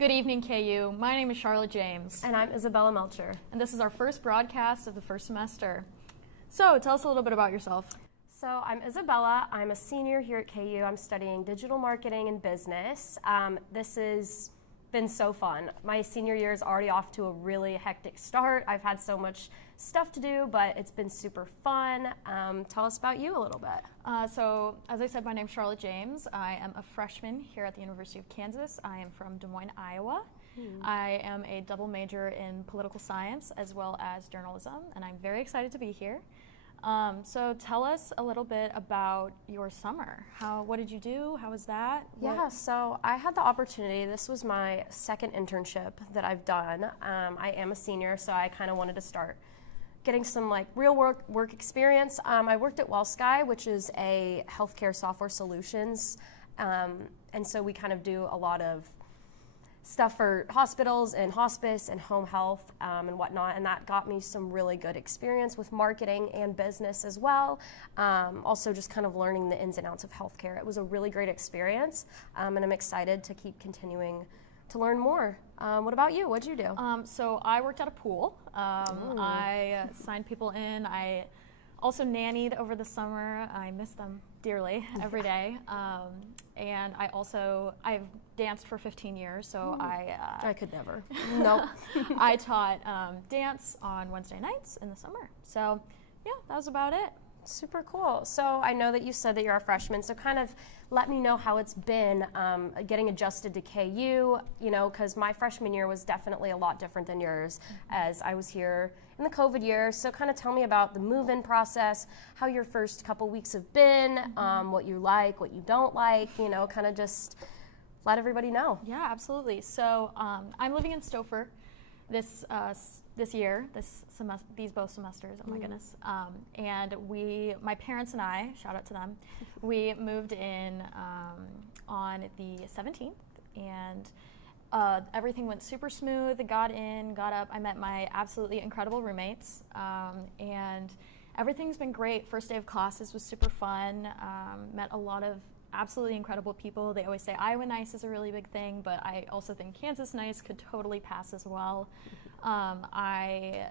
Good evening, KU. My name is Charlotte James. And I'm Isabella Melcher. And this is our first broadcast of the first semester. So tell us a little bit about yourself. So I'm Isabella. I'm a senior here at KU. I'm studying digital marketing and business. This has been so fun. My senior year is already off to a really hectic start. I've had so much stuff to do, but it's been super fun. Tell us about you a little bit. So as I said, my name is Charlotte James. I am a freshman here at the University of Kansas. I am from Des Moines, Iowa. I am a double major in political science as well as journalism, and I'm very excited to be here. So tell us a little bit about your summer. What did you do? How was that? Yeah, so I had the opportunity. This was my second internship that I've done. I am a senior, so I kind of wanted to start getting some real work experience. I worked at WellSky, which is a healthcare software solutions, and so we kind of do a lot of stuff for hospitals and hospice and home health and whatnot, and that got me some really good experience with marketing and business as well. Also just kind of learning the ins and outs of healthcare. It was a really great experience, and I'm excited to keep continuing to learn more. What about you? What'd you do? So I worked at a pool. I signed people in. I also nannied over the summer. I miss them dearly every day. And I've danced for 15 years, so I could never. Nope. I taught dance on Wednesday nights in the summer. So yeah, that was about it. Super cool. So I know that you said that you're a freshman, so kind of let me know how it's been getting adjusted to KU, because my freshman year was definitely a lot different than yours, as I was here in the COVID year. So kind of tell me about the move-in process, how your first couple weeks have been, what you like, what you don't like, kind of just let everybody know. Yeah, absolutely. So I'm living in Stouffer this year, these both semesters, oh my goodness. And my parents and I, shout out to them, we moved in on the 17th, and everything went super smooth. Got in, got up. I met my absolutely incredible roommates, and everything's been great. First day of classes was super fun. Met a lot of absolutely incredible people. They always say Iowa nice is a really big thing, but I also think Kansas nice could totally pass as well. I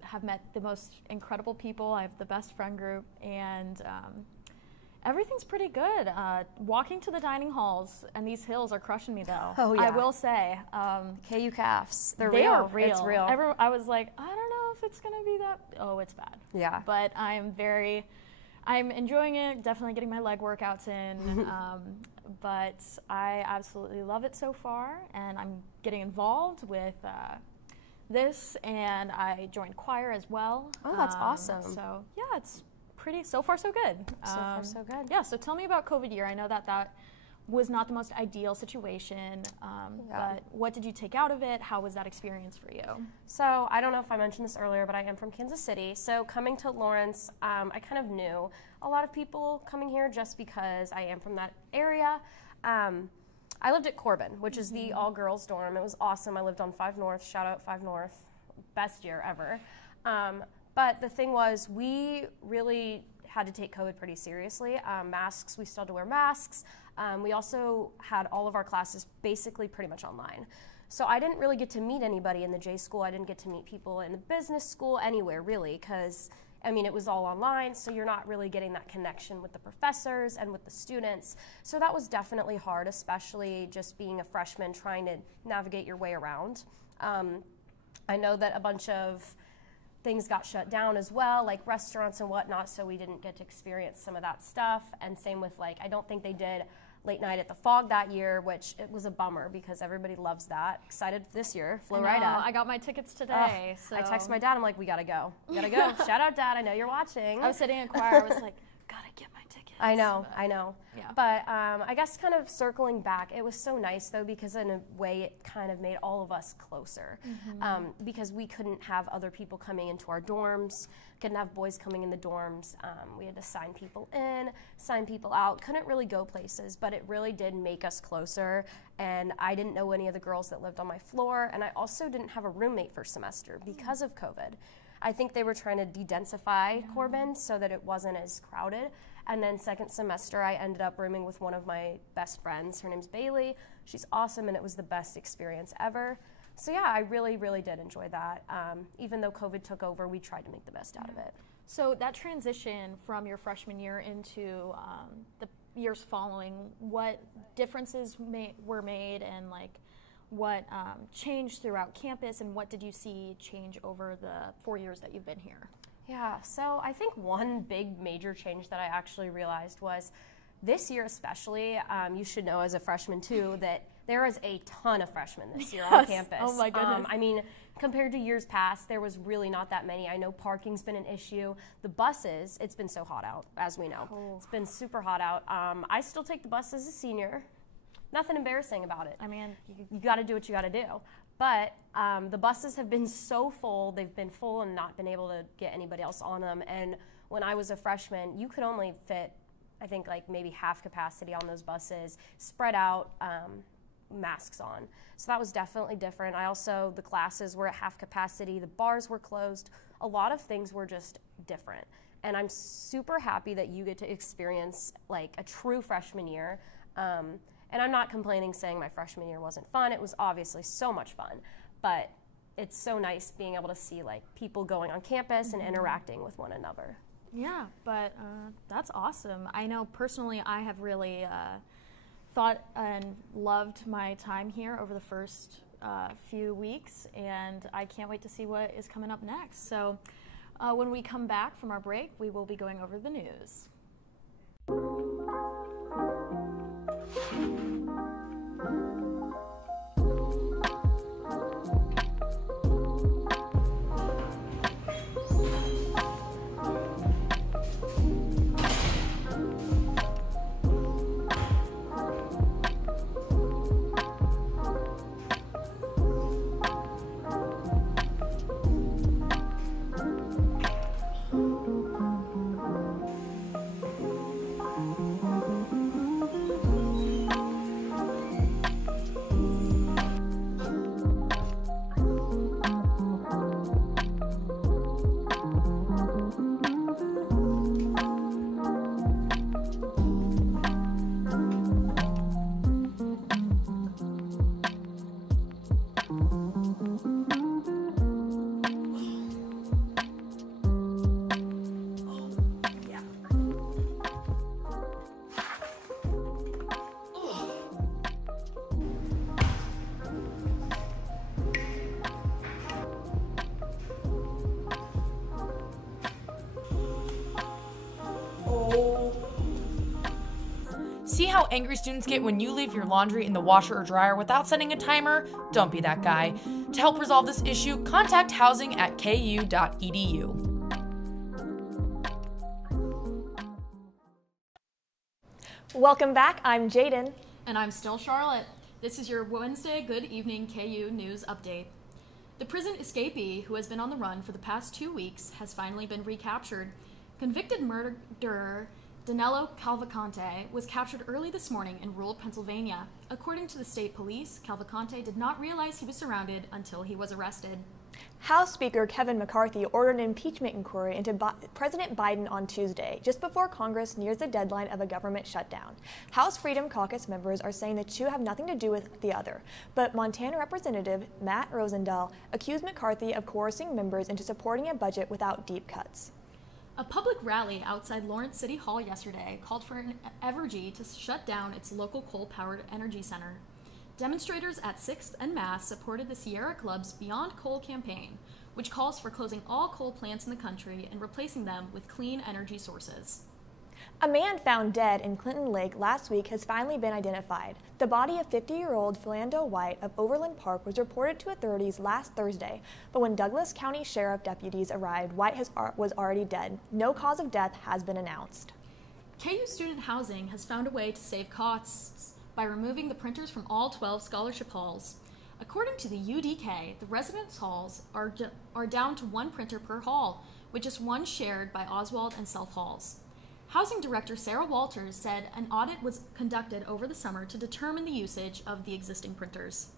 have met the most incredible people. I have the best friend group, and everything's pretty good. Walking to the dining halls and these hills are crushing me, though. Oh, yeah. I will say. KU calves. They are real. It's real. I was like, I don't know if it's going to be that. Oh, it's bad. Yeah. But I'm enjoying it, definitely getting my leg workouts in, but I absolutely love it so far, and I'm getting involved with this, and I joined choir as well. Oh, that's awesome. So yeah, it's so far so good. So far so good. Yeah, so tell me about COVID year. I know that was not the most ideal situation, but what did you take out of it? How was that experience for you? So I don't know if I mentioned this earlier, but I am from Kansas City. So coming to Lawrence, I kind of knew a lot of people coming here just because I am from that area. I lived at Corbin, which is the all-girls dorm. It was awesome. I lived on 5 North. Shout out 5 North. Best year ever. But the thing was, we really had to take COVID pretty seriously. Masks, we still had to wear masks. We also had all of our classes basically pretty much online. So I didn't really get to meet anybody in the J school. I didn't get to meet people in the business school, anywhere really, because it was all online, so you're not really getting that connection with the professors and with the students. So that was definitely hard, especially just being a freshman trying to navigate your way around. I know that a bunch of things got shut down as well, like restaurants and whatnot, so we didn't get to experience some of that stuff. And same with I don't think they did late night at the Fog that year, which it was a bummer because everybody loves that. Excited this year, Florida. I got my tickets today. So. I texted my dad, I'm like, we gotta go. We gotta go. Shout out, Dad, I know you're watching. I was sitting in choir, I was like, gotta get my tickets. I know. Yeah. But I guess kind of circling back, it was so nice though, because in a way it kind of made all of us closer. Because we couldn't have other people coming into our dorms, couldn't have boys coming in the dorms. We had to sign people in, sign people out, couldn't really go places, but it really did make us closer. And I didn't know any of the girls that lived on my floor, and I also didn't have a roommate first semester because of COVID. I think they were trying to de-densify Corbin so that it wasn't as crowded And then second semester, I ended up rooming with one of my best friends. Her name's Bailey. She's awesome, and it was the best experience ever. So yeah, I really, really did enjoy that. Even though COVID took over, we tried to make the best out of it. So that transition from your freshman year into the years following, what differences were made, and like what changed throughout campus, and what did you see change over the 4 years that you've been here? Yeah, so I think one big major change that I actually realized was this year especially, you should know as a freshman too, that there is a ton of freshmen this year on campus. Oh my goodness. I mean, compared to years past, there was really not that many. I know parking's been an issue. The buses, it's been so hot out, as we know. Oh. It's been super hot out. I still take the bus as a senior. Nothing embarrassing about it. I mean, you got to do what you got to do. But the buses have been so full. They've been full and not been able to get anybody else on them. And when I was a freshman, you could only fit, I think, like maybe half capacity on those buses, spread out, masks on. So that was definitely different. The classes were at half capacity. The bars were closed. A lot of things were just different. And I'm super happy that you get to experience like a true freshman year. And I'm not complaining saying my freshman year wasn't fun. It was obviously so much fun, but it's so nice being able to see like people going on campus and interacting with one another. yeah, but that's awesome. I know personally I have really thought and loved my time here over the first few weeks, and I can't wait to see what is coming up next. So when we come back from our break, we will be going over the news. See how angry students get when you leave your laundry in the washer or dryer without setting a timer? Don't be that guy. To help resolve this issue, contact housing@ku.edu. Welcome back, I'm Jaden. And I'm still Charlotte. This is your Wednesday Good Evening KU News Update. The prison escapee, who has been on the run for the past 2 weeks, has finally been recaptured. Convicted murderer Danilo Cavalcante was captured early this morning in rural Pennsylvania. According to the state police, Cavalcante did not realize he was surrounded until he was arrested. House Speaker Kevin McCarthy ordered an impeachment inquiry into President Biden on Tuesday, just before Congress nears the deadline of a government shutdown. House Freedom Caucus members are saying the two have nothing to do with the other, but Montana Representative Matt Rosendahl accused McCarthy of coercing members into supporting a budget without deep cuts. A public rally outside Lawrence City Hall yesterday called for Evergy to shut down its local coal-powered energy center. Demonstrators at 6th and Mass supported the Sierra Club's Beyond Coal campaign, which calls for closing all coal plants in the country and replacing them with clean energy sources. A man found dead in Clinton Lake last week has finally been identified. The body of 50-year-old Philando White of Overland Park was reported to authorities last Thursday, but when Douglas County Sheriff deputies arrived, White was already dead. No cause of death has been announced. KU Student Housing has found a way to save costs by removing the printers from all 12 scholarship halls. According to the UDK, the residence halls are down to one printer per hall, with just one shared by Oswald and Self halls. Housing Director Sarah Walters said an audit was conducted over the summer to determine the usage of the existing printers.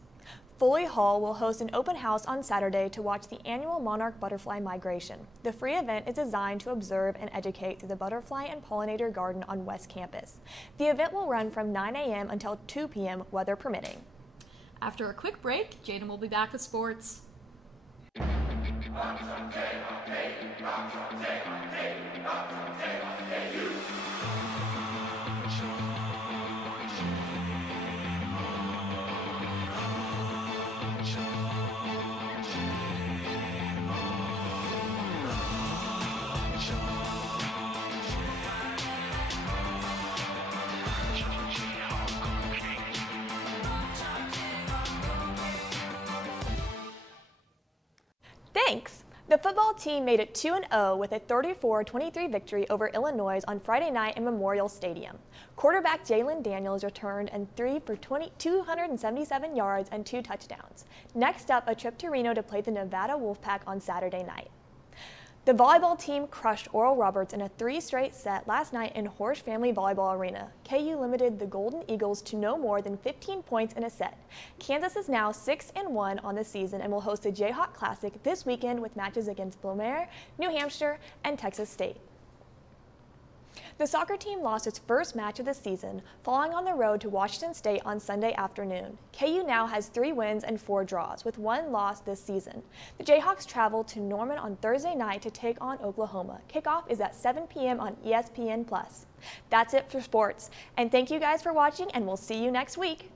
Foley Hall will host an open house on Saturday to watch the annual monarch butterfly migration. The free event is designed to observe and educate through the butterfly and pollinator garden on West Campus. The event will run from 9 a.m. until 2 p.m., weather permitting. After a quick break, Jaden will be back with sports. Thanks! The football team made it 2-0 with a 34-23 victory over Illinois on Friday night in Memorial Stadium. Quarterback Jalen Daniels returned and threw for 277 yards and 2 touchdowns. Next up, a trip to Reno to play the Nevada Wolfpack on Saturday night. The volleyball team crushed Oral Roberts in a 3-straight set last night in Horsch Family Volleyball Arena. KU limited the Golden Eagles to no more than 15 points in a set. Kansas is now 6-1 on the season and will host the Jayhawk Classic this weekend with matches against Bloomere, New Hampshire, and Texas State. The soccer team lost its first match of the season, falling on the road to Washington State on Sunday afternoon. KU now has 3 wins and 4 draws, with 1 loss this season. The Jayhawks travel to Norman on Thursday night to take on Oklahoma. Kickoff is at 7 p.m. on ESPN+. That's it for sports, and thank you guys for watching, and we'll see you next week.